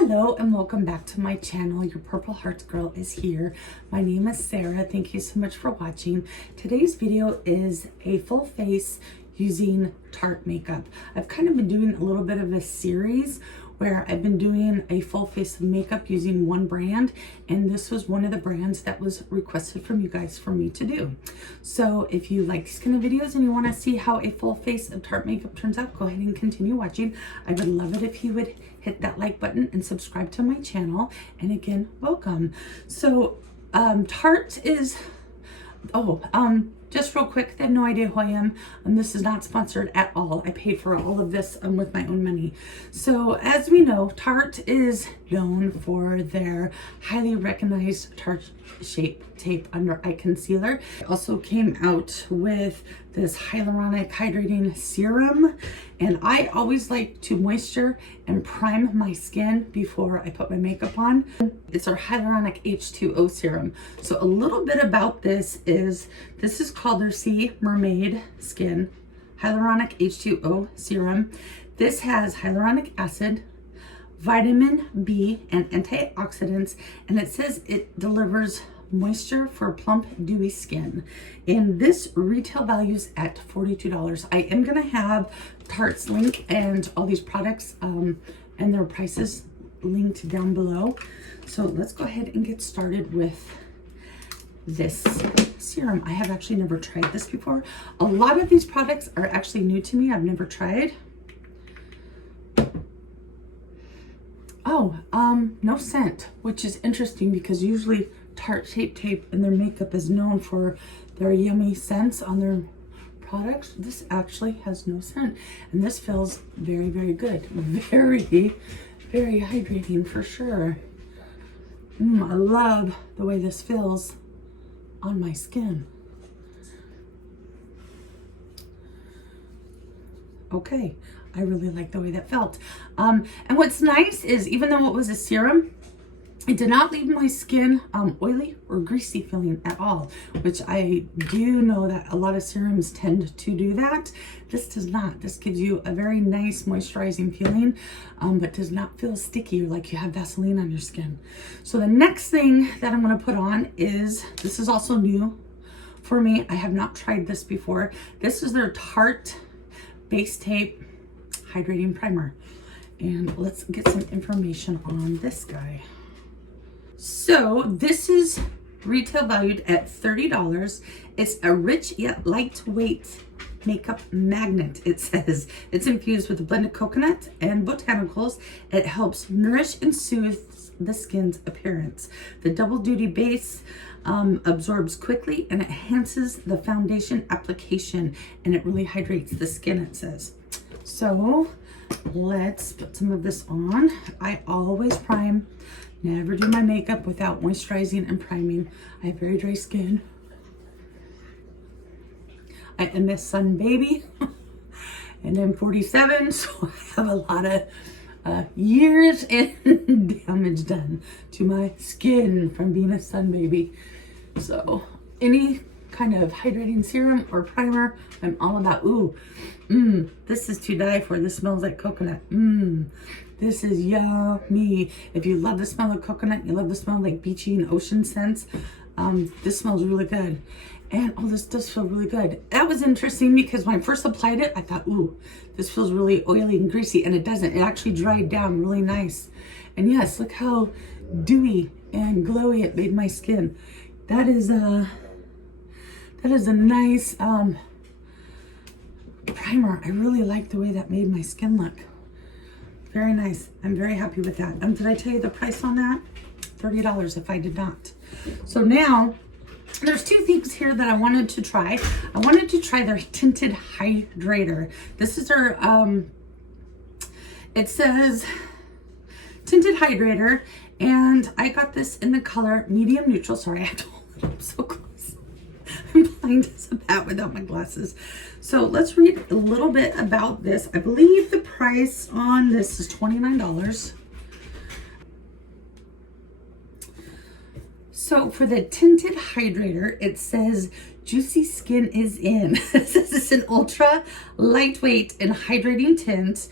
Hello and welcome back to my channel. Your Purple Hearts girl is here. My name is Sarah. Thank you so much for watching. Today's video is a full face using Tarte makeup. I've kind of been doing a little bit of a series where I've been doing a full face of makeup using one brand, and this was one of the brands that was requested from you guys for me to do. So if you like these kind of videos and you want to see how a full face of Tarte makeup turns out, go ahead and continue watching. I would love it if you would hit that like button and subscribe to my channel. And again, welcome. So Tarte is, just real quick, they have no idea who I am, and this is not sponsored at all. I paid for all of this with my own money. So as we know, Tarte is known for their highly recognized Tarte Shape Tape Under Eye Concealer. It also came out with this hyaluronic hydrating serum, and I always like to moisture and prime my skin before I put my makeup on. It's our hyaluronic H2O serum. So a little bit about this is called their Mermaid Skin Hyaluronic H2O serum. This has hyaluronic acid, vitamin B, and antioxidants, and it says it delivers moisture for plump, dewy skin. And this retail values at $42. I am gonna have Tarte's link and all these products and their prices linked down below. So let's go ahead and get started with this serum. I have actually never tried this before. A lot of these products are actually new to me. I've never tried. No scent, which is interesting because usually Tarte Shape Tape and their makeup is known for their yummy scents on their products. This actually has no scent, and this feels very, very good. Very, very hydrating for sure. I love the way this feels on my skin. Okay, I really like the way that felt. And what's nice is even though it was a serum, it did not leave my skin oily or greasy feeling at all, which I do know that a lot of serums tend to do that. This does not. This gives you a very nice moisturizing feeling, but does not feel sticky or like you have Vaseline on your skin. So the next thing that I'm going to put on is, this is also new for me. I have not tried this before. This is their Tarte Base Tape Hydrating Primer. And let's get some information on this guy. So this is retail valued at $30. It's a rich yet lightweight makeup magnet. It says it's infused with a blend of coconut and botanicals. It helps nourish and soothe the skin's appearance. The double duty base absorbs quickly and enhances the foundation application, and it really hydrates the skin, it says. So let's put some of this on. I always prime. Never do my makeup without moisturizing and priming. I have very dry skin. I am a sun baby and I'm 47, so I have a lot of years and damage done to my skin from being a sun baby. So any kind of hydrating serum or primer, I'm all about. This is to die for. This smells like coconut. This is yummy. If you love the smell of coconut, you love the smell of like beachy and ocean scents, this smells really good. And this does feel really good. That was interesting because when I first applied it, I thought, this feels really oily and greasy, and it doesn't. It actually dried down really nice. And yes, look how dewy and glowy it made my skin. That is a nice primer. I really like the way that made my skin look. Very nice. I'm very happy with that. Did I tell you the price on that? $30 if I did not. So now there's two things here that I wanted to try. I wanted to try their Tinted Hydrator. This is their, it says Tinted Hydrator, and I got this in the color medium neutral. Sorry, I have to hold it up so close. I'm blind as a bat without my glasses. So let's read a little bit about this. I believe the price on this is $29. So for the Tinted Hydrator, it says juicy skin is in. This is an ultra lightweight and hydrating tint.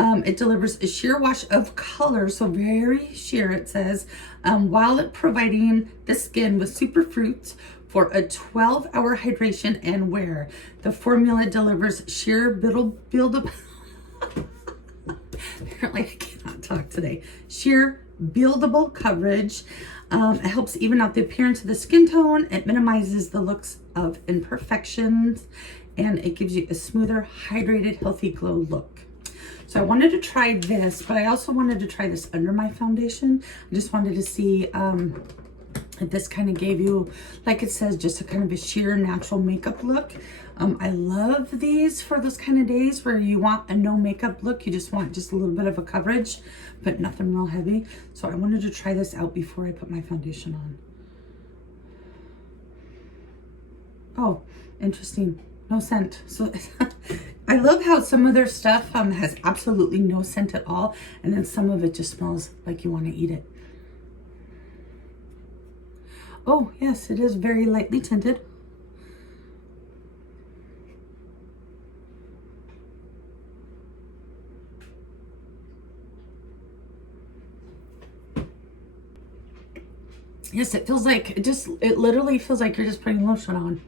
It delivers a sheer wash of color, so very sheer, it says, while providing the skin with superfruits for a 12-hour hydration and wear. The formula delivers sheer buildable apparently I cannot talk today. Sheer buildable coverage. It helps even out the appearance of the skin tone. It minimizes the looks of imperfections, and it gives you a smoother, hydrated, healthy glow look. So I wanted to try this, but I also wanted to try this under my foundation. I just wanted to see if this kind of gave you, like it says, just a kind of a sheer natural makeup look. I love these for those kind of days where you want a no makeup look. You just want just a little bit of a coverage, but nothing real heavy. So I wanted to try this out before I put my foundation on. Oh, interesting. No scent. So I love how some of their stuff has absolutely no scent at all, and then some of it just smells like you want to eat it. Oh, yes, it is very lightly tinted. Yes, it feels like, it literally feels like you're just putting lotion on,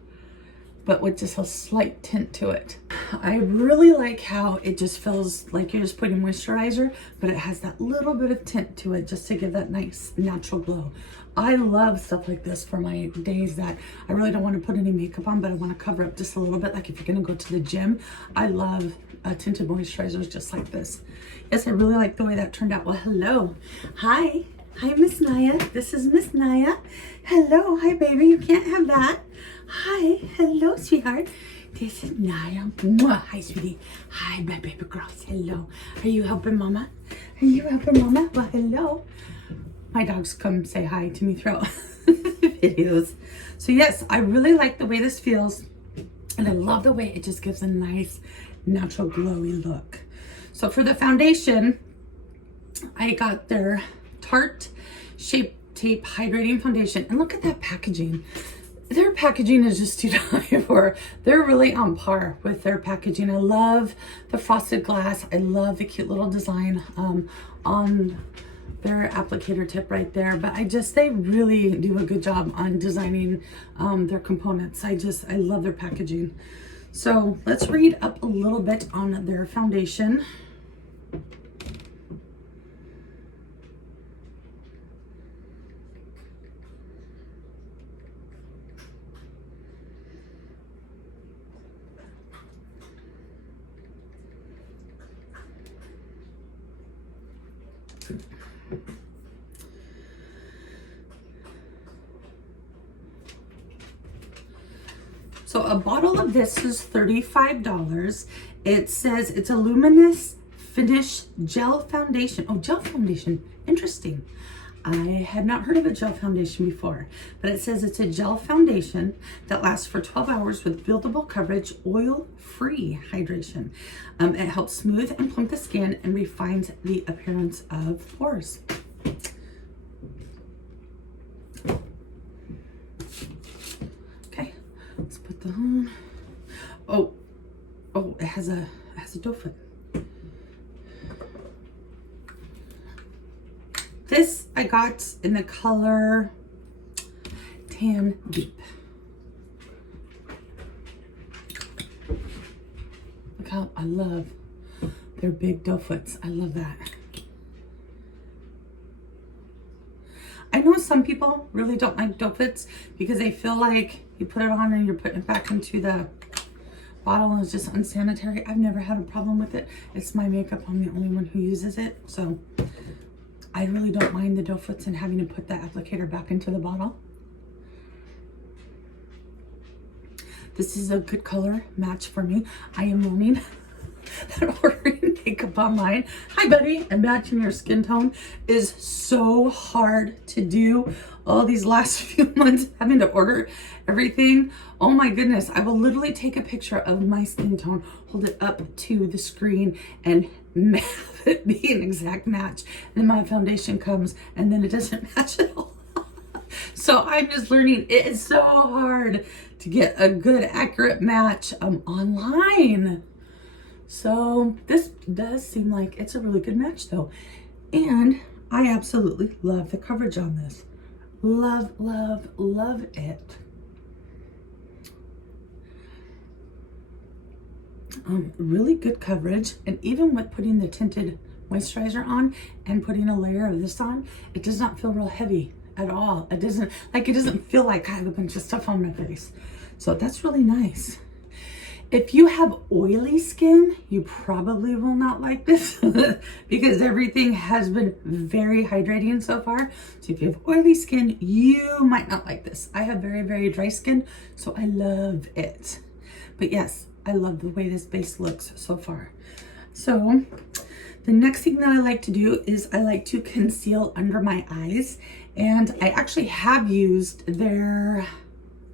but with just a slight tint to it. I really like how it just feels like you're just putting moisturizer, but it has that little bit of tint to it just to give that nice natural glow. I love stuff like this for my days that I really don't want to put any makeup on, but I want to cover up just a little bit. Like if you're going to go to the gym, I love tinted moisturizers just like this. Yes, I really like the way that turned out. Well, hello. Hi. Hi, Miss Naya. This is Miss Naya. Hello. Hi, baby. You can't have that. Hi. Hello, sweetheart. This is Naya. Mwah. Hi, sweetie. Hi, my baby girls. Hello. Are you helping mama? Are you helping mama? Well, hello. My dogs come say hi to me throughout videos. So yes, I really like the way this feels, and I love the way it just gives a nice natural glowy look. So for the foundation, I got their Tarte Shape Tape Hydrating Foundation, and look at that packaging. Their packaging is just to die for. They're really on par with their packaging. I love the frosted glass. I love the cute little design on their applicator tip right there, but they really do a good job on designing their components. I love their packaging. So let's read up a little bit on their foundation. So a bottle of this is $35. It says it's a luminous finish gel foundation. Oh, gel foundation. Interesting. I had not heard of a gel foundation before, but it says it's a gel foundation that lasts for 12 hours with buildable coverage, oil-free hydration. It helps smooth and plump the skin and refines the appearance of pores. Okay, let's put that on. Oh, it has a doe foot. This I got in the color Tan Deep. Look how I love their big doe foots. I love that. I know some people really don't like doe foots because they feel like you put it on and you're putting it back into the bottle and it's just unsanitary. I've never had a problem with it. It's my makeup. I'm the only one who uses it. So I really don't mind the doe foots and having to put the applicator back into the bottle. This is a good color match for me. I am learning that ordering makeup online, hi buddy, and matching your skin tone is so hard to do. All these last few months having to order everything. Oh my goodness, I will literally take a picture of my skin tone, hold it up to the screen, and have it be an exact match. And then my foundation comes and then it doesn't match at all. So I'm just learning it is so hard to get a good accurate match online. So this does seem like it's a really good match though. And I absolutely love the coverage on this. Love, love, love it. Really good coverage, and even with putting the tinted moisturizer on and putting a layer of this on, it does not feel real heavy at all. It doesn't feel like I have a bunch of stuff on my face. So that's really nice. If you have oily skin, you probably will not like this because everything has been very hydrating so far. So if you have oily skin, you might not like this. I have very, very dry skin, so I love it. But yes, I love the way this base looks so far. So the next thing that I like to do is I like to conceal under my eyes. And I actually have used their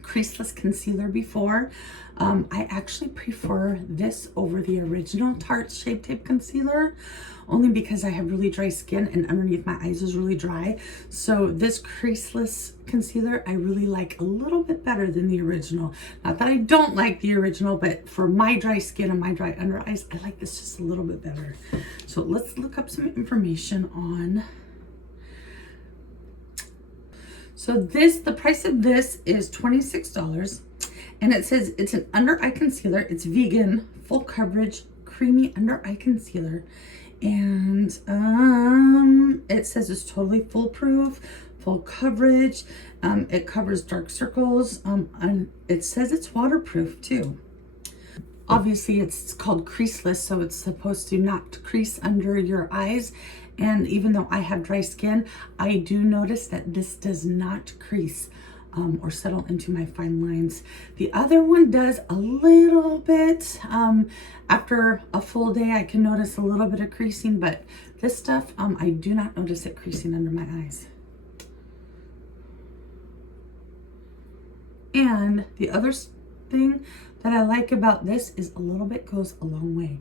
Creaseless concealer before. I actually prefer this over the original Tarte Shape Tape concealer, only because I have really dry skin and underneath my eyes is really dry. So this Creaseless concealer I really like a little bit better than the original. Not that I don't like the original, but for my dry skin and my dry under eyes, I like this just a little bit better. So let's look up some information on. So the price of this is $26, and it says it's an under eye concealer. It's vegan, full coverage, creamy under eye concealer. And it says it's totally foolproof, full coverage. It covers dark circles, and it says it's waterproof too. Obviously it's called Creaseless, so it's supposed to not crease under your eyes. And even though I have dry skin, I do notice that this does not crease or settle into my fine lines. The other one does a little bit. After a full day, I can notice a little bit of creasing, but this stuff, I do not notice it creasing under my eyes. And the other thing that I like about this is a little bit goes a long way.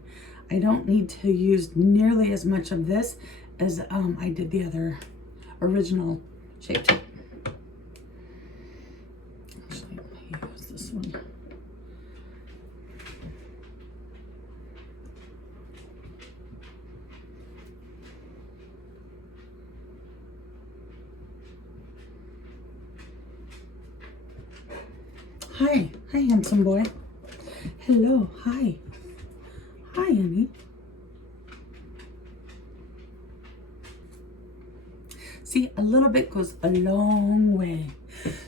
I don't need to use nearly as much of this as I did the other original Shape Tape. Actually, let me use this one. Hi, handsome boy. Hello, hi. Hi, honey. See, a little bit goes a long way.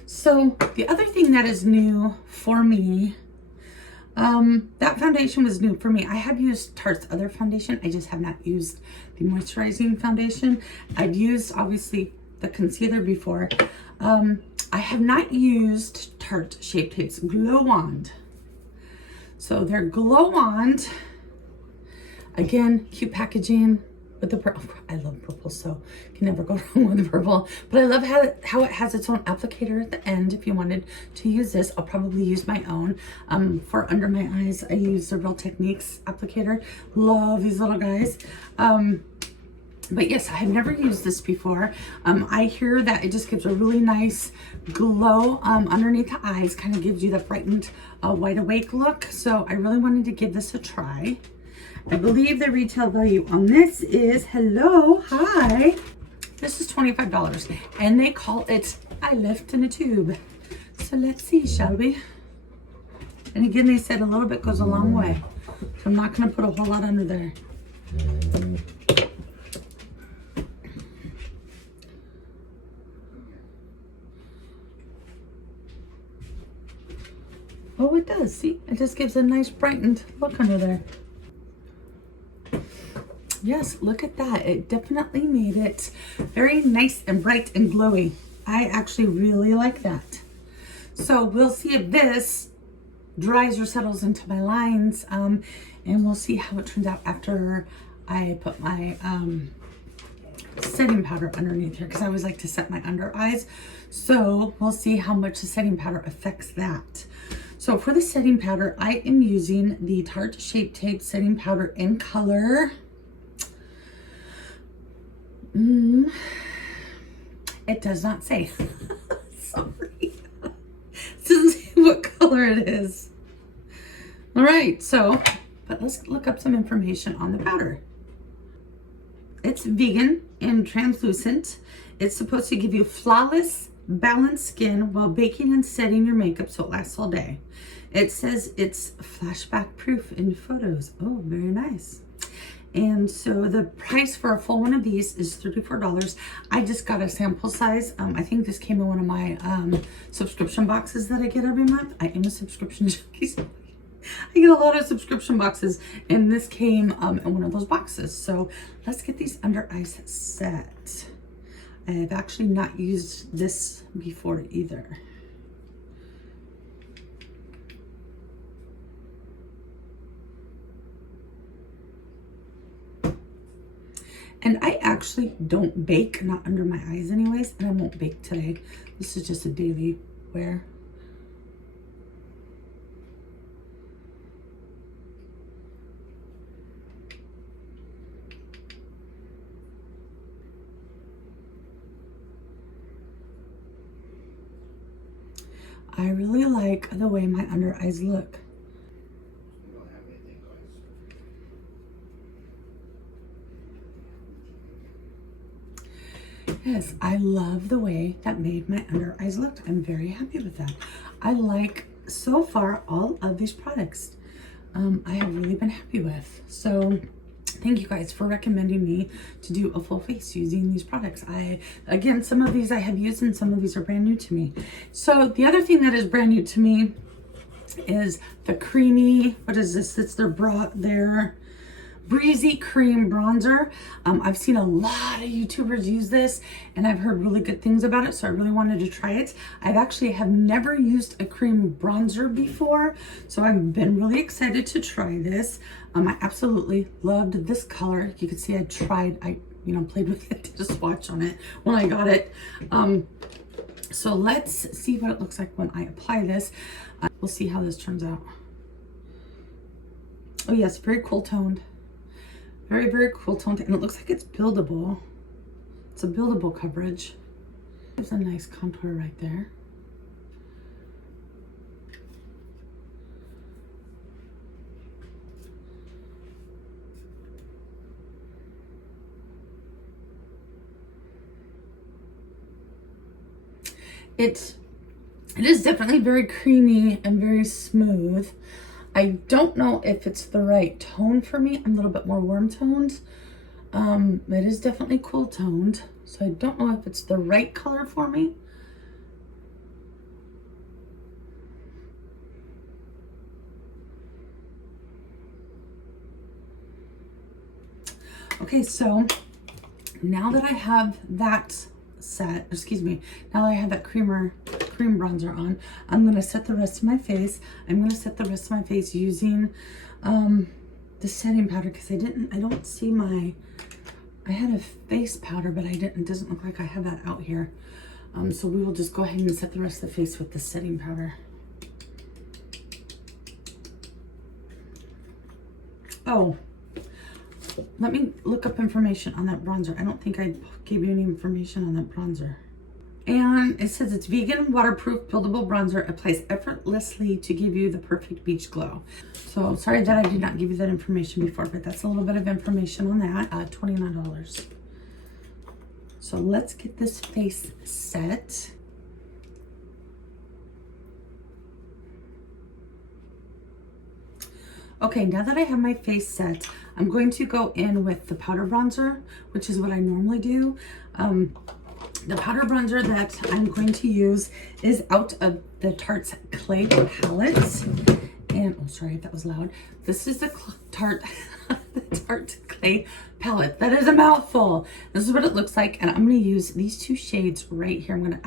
So the other thing that is new for me, that foundation was new for me. I have used Tarte's other foundation. I just have not used the moisturizing foundation. I've used, obviously, the concealer before. I have not used Tarte Shape Tape's Glow Wand. So their Glow Wand, again, cute packaging with the purple. I love purple, so can never go wrong with purple. But I love how it has its own applicator at the end. If you wanted to use this, I'll probably use my own. For under my eyes, I use the Real Techniques applicator. Love these little guys. But yes, I have never used this before. I hear that it just gives a really nice glow underneath the eyes, kind of gives you the brightened wide awake look. So I really wanted to give this a try. I believe the retail value on this is, hello, hi. This is $25, and they call it Eye Lift in a Tube. So let's see, shall we? And again, they said a little bit goes a long way. So I'm not gonna put a whole lot under there. Oh, it does. See, it just gives a nice brightened look under there. Yes, look at that. It definitely made it very nice and bright and glowy. I actually really like that. So we'll see if this dries or settles into my lines, and we'll see how it turns out after I put my setting powder underneath here, because I always like to set my under eyes. So we'll see how much the setting powder affects that. So for the setting powder, I am using the Tarte Shape Tape setting powder in color. It does not say. Sorry. It doesn't say what color it is. All right, so But let's look up some information on the powder. It's vegan and translucent. It's supposed to give you flawless, balanced skin while baking and setting your makeup so it lasts all day. It says it's flashback proof in photos. Oh, very nice. And so the price for a full one of these is $34. I just got a sample size. I think this came in one of my subscription boxes that I get every month. I am a subscription junkie. I get a lot of subscription boxes, and this came in one of those boxes. So let's get these under eyes set. I have actually not used this before either. And I actually don't bake, not under my eyes anyways, and I won't bake today. This is just a daily wear. I really like the way my under eyes look. Yes, I love the way that made my under eyes look. I'm very happy with that. I like, so far, all of these products I have really been happy with. So thank you guys for recommending me to do a full face using these products. Again, some of these I have used and some of these are brand new to me. So the other thing that is brand new to me is the creamy, what is this? It's their Breezy Cream Bronzer. I've seen a lot of YouTubers use this and I've heard really good things about it, so I really wanted to try it. I've actually have never used a cream bronzer before, so I've been really excited to try this. I absolutely loved this color. You can see I played with it, did a swatch on it when I got it. So let's see what it looks like when I apply this. We'll see how this turns out. Oh yes, very cool toned. Very, very cool toned, and it looks like it's buildable. It's a buildable coverage. There's a nice contour right there. It is definitely very creamy and very smooth. I don't know if it's the right tone for me. I'm a little bit more warm toned. It is definitely cool toned, so I don't know if it's the right color for me. Okay, so now that I have that set, now that I have that cream bronzer on, I'm going to set the rest of my face. I'm going to set the rest of my face using the setting powder, because I had a face powder, but it doesn't look like I have that out here. So we will just go ahead and set the rest of the face with the setting powder. Oh, let me look up information on that bronzer. I don't think I gave you any information on that bronzer. And it says it's vegan, waterproof, buildable bronzer, applies effortlessly to give you the perfect beach glow. So sorry that I did not give you that information before, but that's a little bit of information on that. $29. So let's get this face set. Okay, now that I have my face set, I'm going to go in with the powder bronzer, which is what I normally do. The powder bronzer that I'm going to use is out of the Tarte Clay Palette. And, oh, sorry, that was loud. This is the Tarte Clay Palette. That is a mouthful. This is what it looks like. And I'm going to use these two shades right here. I'm going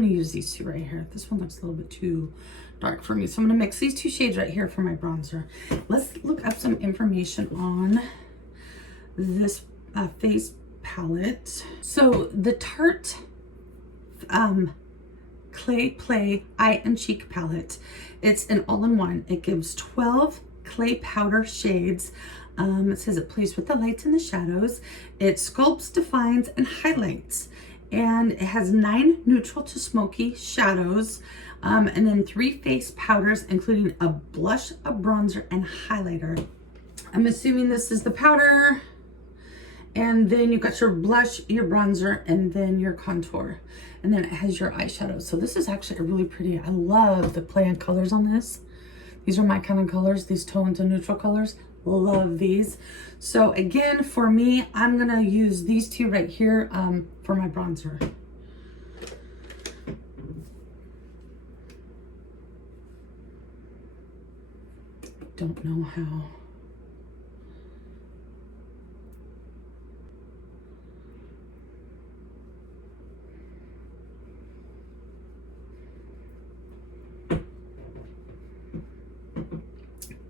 to use these two right here. This one looks a little bit too dark for me. So I'm going to mix these two shades right here for my bronzer. Let's look up some information on this face palette. So the Tarte Clay Play Eye and Cheek Palette. It's an all-in-one. It gives 12 clay powder shades. It says it plays with the lights and the shadows. It sculpts, defines, and highlights. And it has 9 neutral to smoky shadows. And then 3 face powders, including a blush, a bronzer, and highlighter. I'm assuming this is the powder. And then you've got your blush, your bronzer, and then your contour. And then it has your eyeshadow. So this is actually a really pretty, I love the play on colors on this. These are my kind of colors, these tones and neutral colors. Love these. So again, for me, I'm gonna use these 2 right here for my bronzer. Don't know how.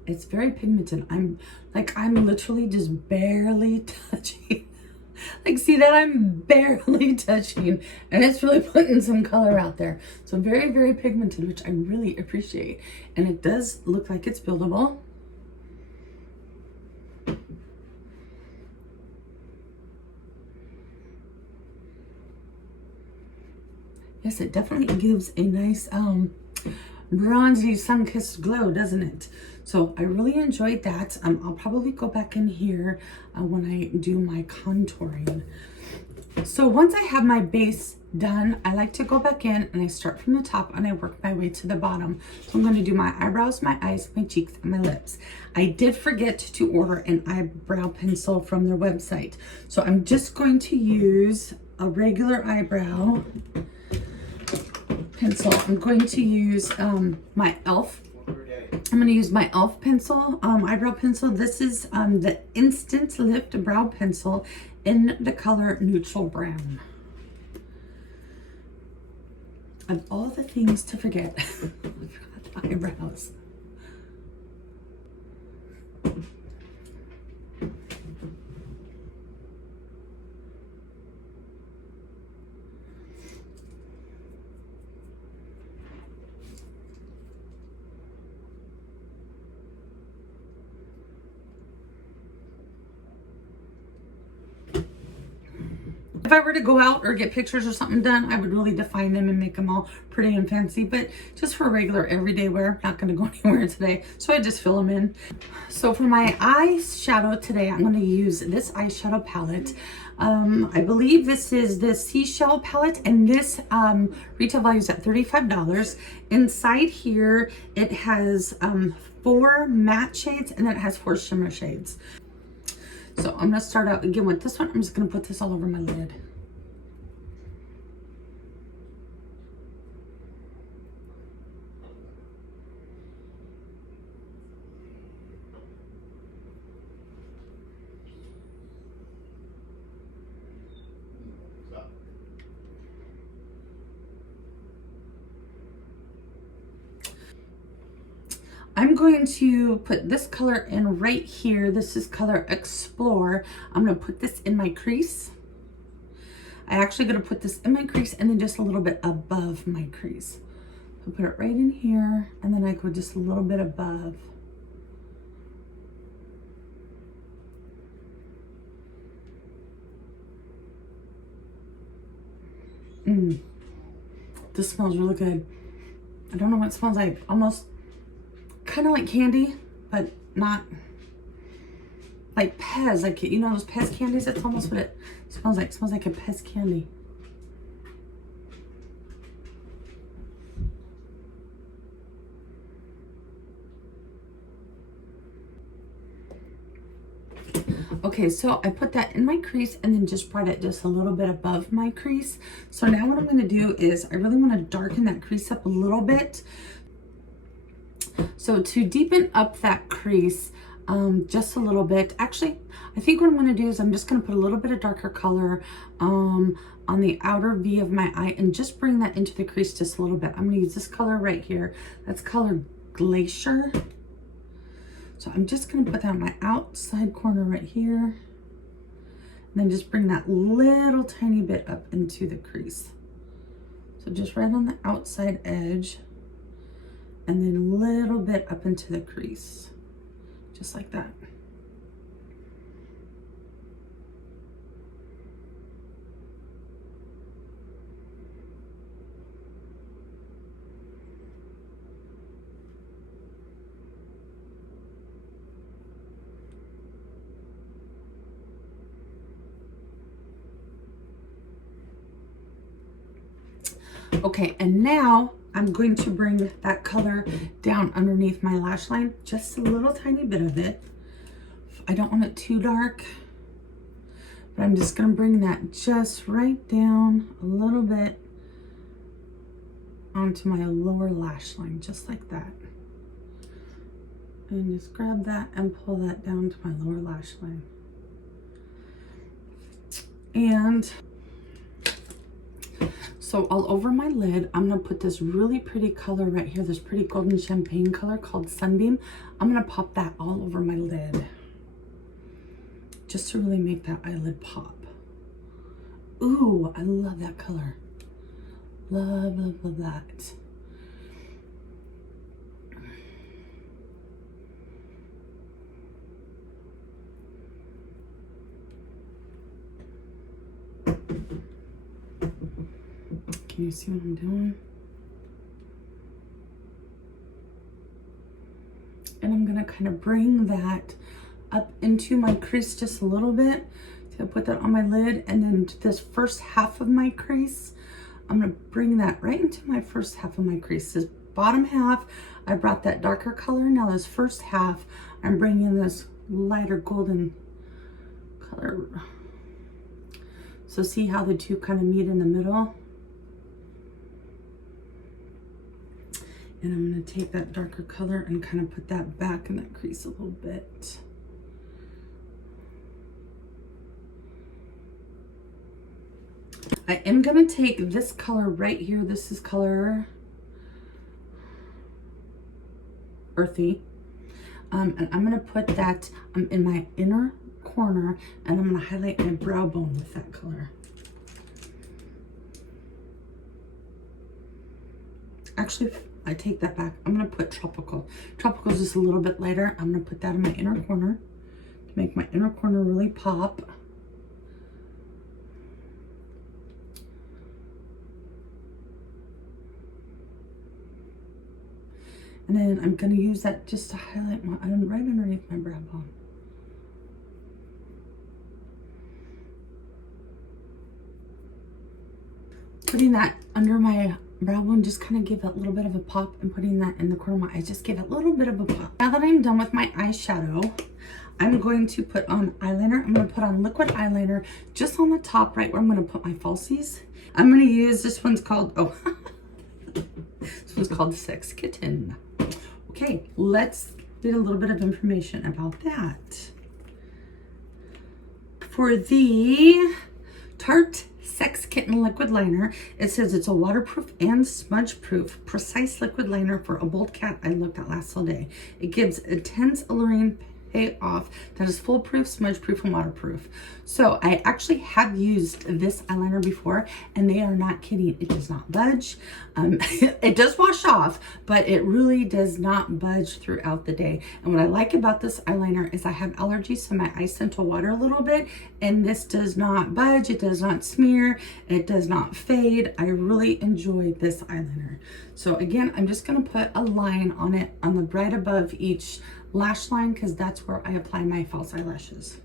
It's very pigmented. I'm literally just barely touching. Like, see that? I'm barely touching, and it's really putting some color out there. So very, very pigmented, which I really appreciate. And it does look like it's buildable. Yes, it definitely gives a nice bronzy sun-kissed glow, doesn't it? So I really enjoyed that. I'll probably go back in here when I do my contouring. So once I have my base done, I like to go back in and I start from the top and I work my way to the bottom. So I'm going to do my eyebrows, my eyes, my cheeks, and my lips. I did forget to order an eyebrow pencil from their website. So I'm just going to use a regular eyebrow pencil. I'm going to use my e.l.f. I'm going to use my e.l.f. pencil, eyebrow pencil. This is the Instant Lift Brow Pencil in the color Neutral Brown. Of all the things to forget, I forgot eyebrows. If I were to go out or get pictures or something done, I would really define them and make them all pretty and fancy. But just for regular everyday wear, not going to go anywhere today. So I just fill them in. So for my eyeshadow today, I'm going to use this eyeshadow palette. I believe this is the Seashell palette, and this retail value is at $35. Inside here, it has 4 matte shades, and then it has 4 shimmer shades. So I'm going to start out again with this one. I'm just going to put this all over my lid. I'm going to put this color in right here. This is color Explore. I'm going to put this in my crease. I'm actually going to put this in my crease and then just a little bit above my crease. So put it right in here, and then I go just a little bit above. This smells really good. I don't know what it smells like. Almost kind of like candy, but not like Pez. Like, you know those Pez candies? That's almost what it smells like. It smells like a Pez candy. Okay, so I put that in my crease and then just brought it just a little bit above my crease. So now what I'm going to do is I really want to darken that crease up a little bit. So to deepen up that crease just a little bit, actually, I think what I'm going to do is I'm just going to put a little bit of darker color on the outer V of my eye and just bring that into the crease just a little bit. I'm going to use this color right here. That's color Glacier. So I'm just going to put that on my outside corner right here. And then just bring that little tiny bit up into the crease. So just right on the outside edge. And then a little bit up into the crease. Just like that. Okay, and now I'm going to bring that color down underneath my lash line, just a little tiny bit of it. I don't want it too dark, but I'm just gonna bring that just right down a little bit onto my lower lash line, just like that. And just grab that and pull that down to my lower lash line. And so all over my lid, I'm gonna put this really pretty color right here, this pretty golden champagne color called Sunbeam. I'm gonna pop that all over my lid, just to really make that eyelid pop. Ooh, I love that color. Love, love, love that. Can you see what I'm doing? And I'm gonna kind of bring that up into my crease just a little bit. So I put that on my lid, and then this first half of my crease, I'm gonna bring that right into my first half of my crease. This bottom half, I brought that darker color. Now this first half, I'm bringing this lighter golden color. So see how the two kind of meet in the middle? And I'm gonna take that darker color and kind of put that back in that crease a little bit. I am gonna take this color right here. This is color Earthy. And I'm gonna put that in my inner corner, and I'm gonna highlight my brow bone with that color. Actually, I take that back. I'm gonna put Tropical. Tropical is just a little bit lighter. I'm gonna put that in my inner corner to make my inner corner really pop. And then I'm gonna use that just to highlight my, right underneath my brow bone. Putting that under my brow bone just kind of give that little bit of a pop, and putting that in the corner of my eye just give it a little bit of a pop. Now that I'm done with my eyeshadow, I'm going to put on eyeliner. I'm going to put on liquid eyeliner just on the top right where I'm going to put my falsies. I'm going to use, this one's called, this one's called Sex Kitten. Okay, let's get a little bit of information about that. For the Tarte Sex Kitten liquid liner, it says it's a waterproof and smudge proof precise liquid liner for a bold cat eye look that lasts all day. It gives intense alluring payoff that is foolproof, smudge proof, and waterproof. So I actually have used this eyeliner before, and they are not kidding. It does not budge. It does wash off, but it really does not budge throughout the day. And what I like about this eyeliner is I have allergies, so my eyes tend to water a little bit, and this does not budge. It does not smear. It does not fade. I really enjoy this eyeliner. So again, I'm just going to put a line on it on the right above each lash line, because that's where I apply my false eyelashes.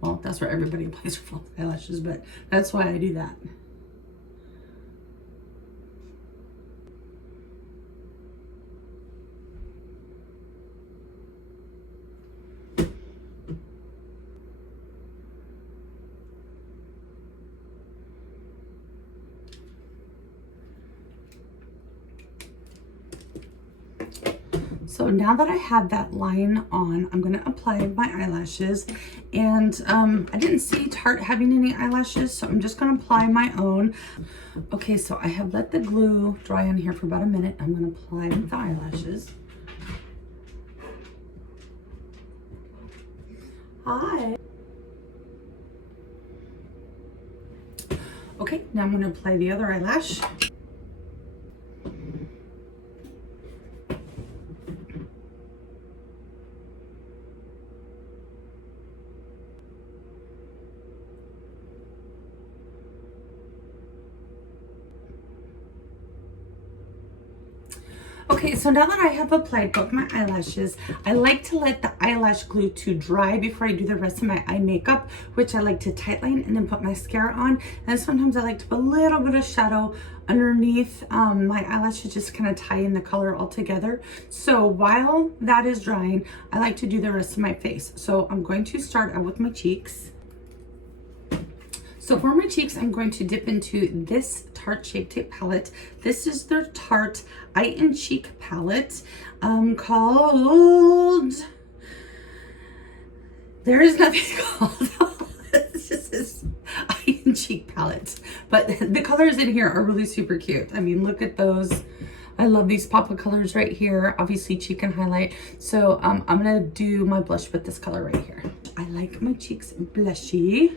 Well, that's where everybody applies their false eyelashes, but that's why I do that. So now that I have that line on, I'm going to apply my eyelashes. And I didn't see Tarte having any eyelashes, so I'm just going to apply my own. Okay, so I have let the glue dry on here for about a minute. I'm going to apply the eyelashes. Hi. Okay, now I'm going to apply the other eyelash. Okay, so now that I have applied both my eyelashes, I like to let the eyelash glue to dry before I do the rest of my eye makeup, which I like to tightline and then put mascara on. And sometimes I like to put a little bit of shadow underneath my eyelashes, just kind of tie in the color all together. So while that is drying, I like to do the rest of my face. So I'm going to start out with my cheeks. So for my cheeks, I'm going to dip into this Tarte Shape Tape palette. This is their Tarte Eye and Cheek palette called... There is nothing called. It's just this Eye and Cheek palette. But the colors in here are really super cute. I mean, look at those. I love these pop of colors right here. Obviously cheek and highlight. So I'm gonna do my blush with this color right here. I like my cheeks blushy.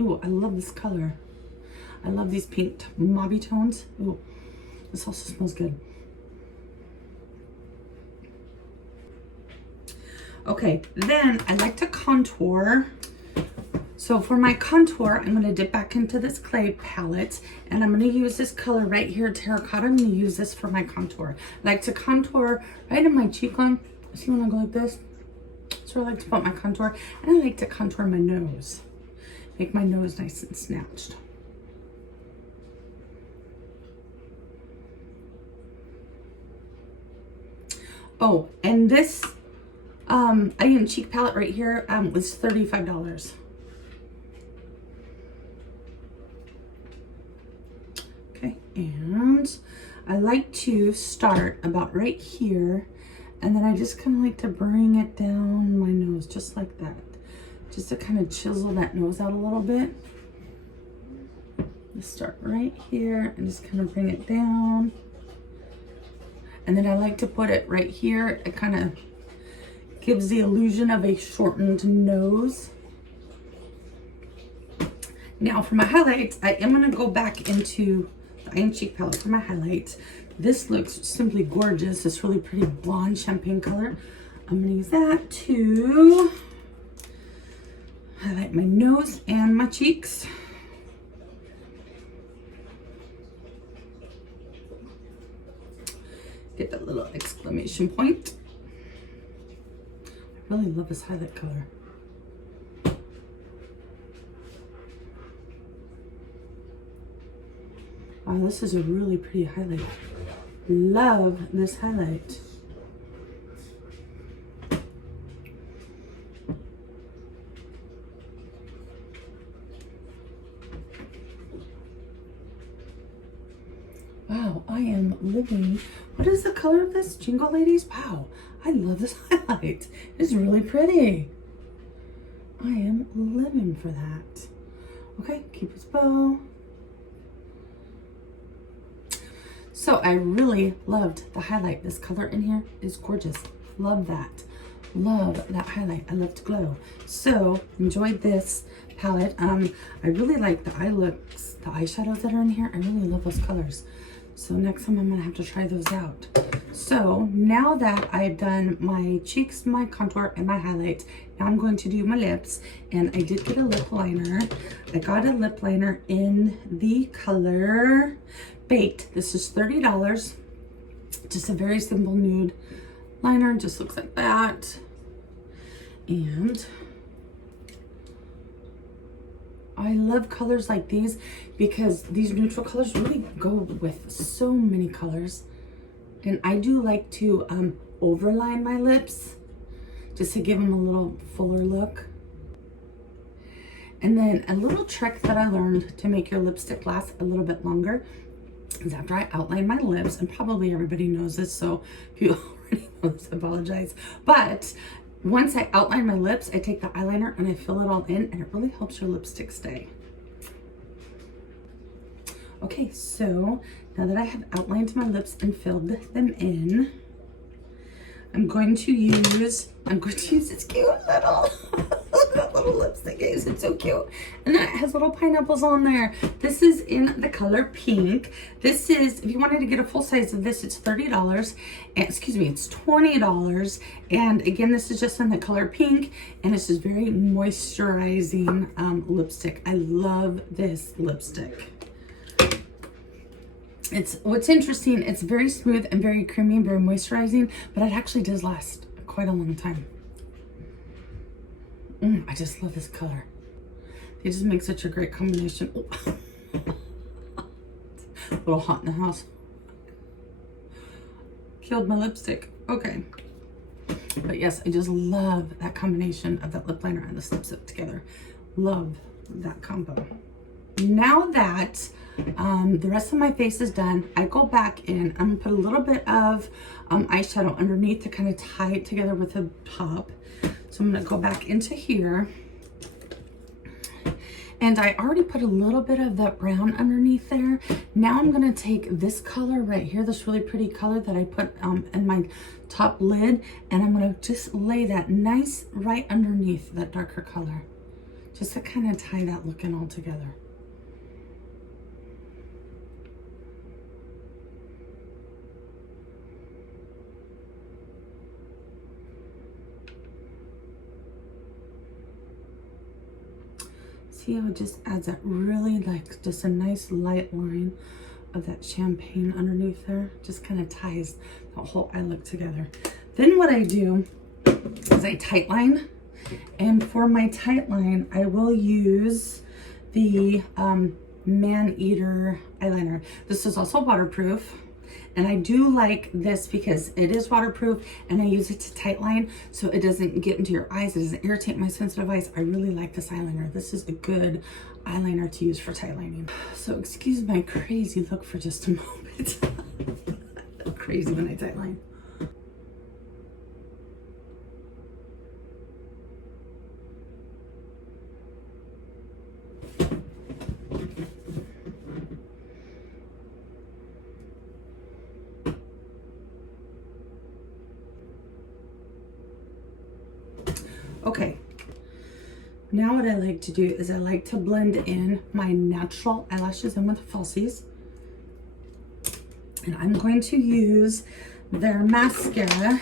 Ooh, I love this color. I love these pink mauvey tones. Ooh, this also smells good. Okay, then I like to contour. So for my contour, I'm going to dip back into this clay palette, and I'm going to use this color right here, terracotta. I'm going to use this for my contour. I like to contour right in my cheekline. See when I go like this? So I like to put my contour, and I like to contour my nose. Make my nose nice and snatched. Oh, and this Eye and Cheek palette right here was $35. Okay, and I like to start about right here, and then I just kind of like to bring it down my nose just like that. Just to kind of chisel that nose out a little bit. Just start right here and just kind of bring it down. And then I like to put it right here. It kind of gives the illusion of a shortened nose. Now for my highlights, I am going to go back into the Eye and Cheek palette for my highlights. This looks simply gorgeous. This really pretty blonde champagne color. I'm going to use that to highlight my nose and my cheeks. Get that little exclamation point. I really love this highlight color. Wow, this is a really pretty highlight. Love this highlight. Wow, I am living. What is the color of this? Jingle Ladies? Wow, I love this highlight. It's really pretty. I am living for that. Okay, Cupid's bow. So I really loved the highlight. This color in here is gorgeous. Love that. Love that highlight. I love to glow. So enjoyed this palette. I really like the eye looks, the eyeshadows that are in here. I really love those colors. So next time I'm gonna have to try those out. So now that I've done my cheeks, my contour, and my highlights, now I'm going to do my lips. And I did get a lip liner. I got a lip liner in the color Baked. This is $30. Just a very simple nude liner. Just looks like that. And I love colors like these because these neutral colors really go with so many colors. And I do like to overline my lips just to give them a little fuller look. And then a little trick that I learned to make your lipstick last a little bit longer is after I outline my lips, and probably everybody knows this, so if you already know this, I apologize. But once I outline my lips, I take the eyeliner and I fill it all in, and it really helps your lipstick stay. Okay, so now that I have outlined my lips and filled them in, I'm going to use this cute little little lipstick, guys. It's so cute, and it has little pineapples on there. This is in the color pink. This is, if you wanted to get a full size of this, it's $30. And, excuse me, it's $20. And again, this is just in the color pink, and it's just very moisturizing lipstick. I love this lipstick. It's what's interesting, it's very smooth and very creamy and very moisturizing, but it actually does last quite a long time. I just love this color. They just make such a great combination. Oh. A little hot in the house. Killed my lipstick. Okay. But yes, I just love that combination of that lip liner and the lipstick together. Love that combo. Now that the rest of my face is done, I go back in. I'm gonna put a little bit of eyeshadow underneath to kind of tie it together with the top. So I'm gonna go back into here. And I already put a little bit of that brown underneath there. Now I'm gonna take this color right here, this really pretty color that I put in my top lid, and I'm gonna just lay that nice right underneath that darker color, just to kind of tie that look in all together. See how it just adds that really, like, just a nice light line of that champagne underneath there. Just kind of ties the whole eye look together. Then what I do is I tightline. And for my tightline, I will use the Maneater eyeliner. This is also waterproof. And I do like this because it is waterproof, and I use it to tightline so it doesn't get into your eyes. It doesn't irritate my sensitive eyes. I really like this eyeliner. This is a good eyeliner to use for tightlining. So excuse my crazy look for just a moment. I look crazy when I tightline. Okay, now what I like to do is I like to blend in my natural eyelashes in with the falsies. And I'm going to use their mascara.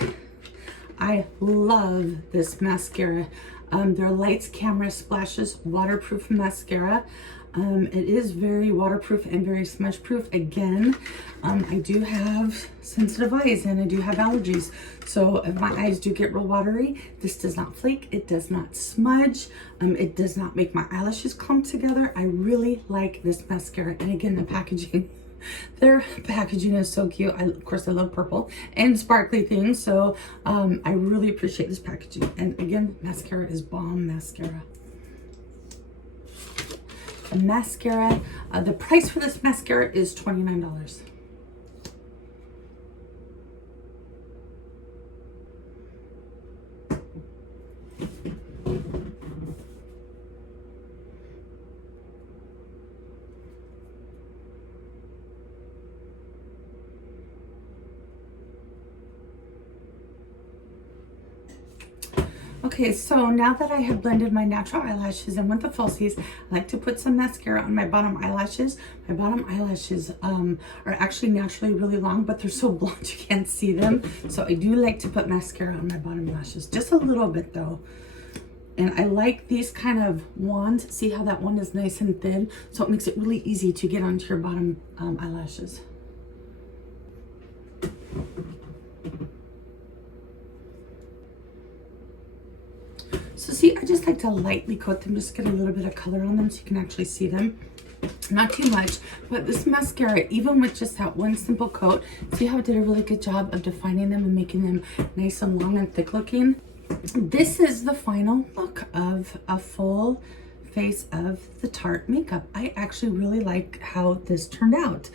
I love this mascara. Their Lights Camera Splashes waterproof mascara. It is very waterproof and very smudge proof. Again, I do have sensitive eyes and I do have allergies. So if my eyes do get real watery, this does not flake, it does not smudge, it does not make my eyelashes clump together. I really like this mascara. And again, the packaging, their packaging is so cute. Of course, I love purple and sparkly things. So I really appreciate this packaging. And again, mascara is bomb mascara. The mascara, the price for this mascara is $29. Okay, so now that I have blended my natural eyelashes in with the falsies, I like to put some mascara on my bottom eyelashes. My bottom eyelashes are actually naturally really long, but they're so blonde you can't see them. So I do like to put mascara on my bottom lashes, just a little bit though. And I like these kind of wands. See how that one is nice and thin? So it makes it really easy to get onto your bottom eyelashes. So see, I just like to lightly coat them, just get a little bit of color on them so you can actually see them. Not too much, but this mascara, even with just that one simple coat, see how it did a really good job of defining them and making them nice and long and thick looking. This is the final look of a full face of the Tarte makeup. I actually really like how this turned out.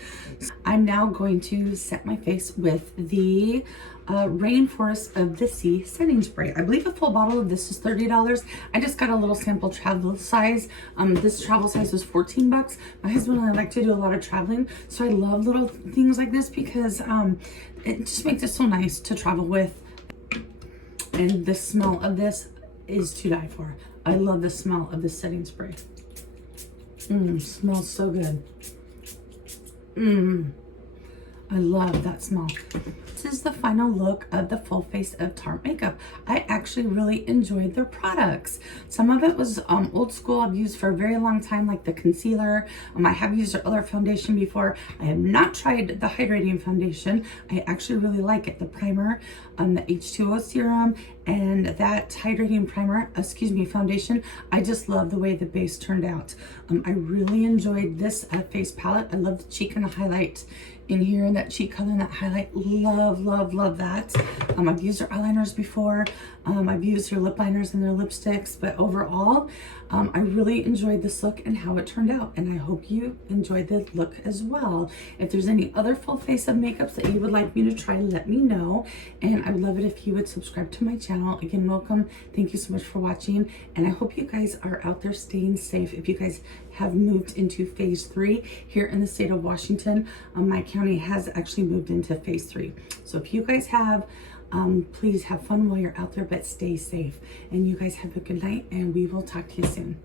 I'm now going to set my face with the Rainforest of the Sea setting spray. I believe a full bottle of this is $30. I just got a little sample travel size. This travel size was 14 bucks. My husband and I like to do a lot of traveling, so I love little things like this because it just makes it so nice to travel with. And the smell of this is to die for. I love the smell of this setting spray. Smells so good. I love that smell. This is the final look of the full face of Tarte makeup. I actually really enjoyed their products. Some of it was old school, I've used for a very long time, like the concealer. I have used their other foundation before. I have not tried the Hydrating Foundation. I actually really like it. The primer, the H2O serum, and that hydrating primer, foundation. I just love the way the base turned out. I really enjoyed this face palette. I love the cheek and the highlight in here, and that cheek color and that highlight. Love that. I've used their eyeliners before. I've used their lip liners and their lipsticks, but overall, I really enjoyed this look and how it turned out, and I hope you enjoyed the look as well. If there's any other full face of makeups that you would like me to try, let me know, and I would love it if you would subscribe to my channel. Again, welcome. Thank you so much for watching, and I hope you guys are out there staying safe. If you guys have moved into phase 3 here in the state of Washington, my county has actually moved into phase 3. So if you guys have, please have fun while you're out there, but stay safe. And you guys have a good night, and we will talk to you soon.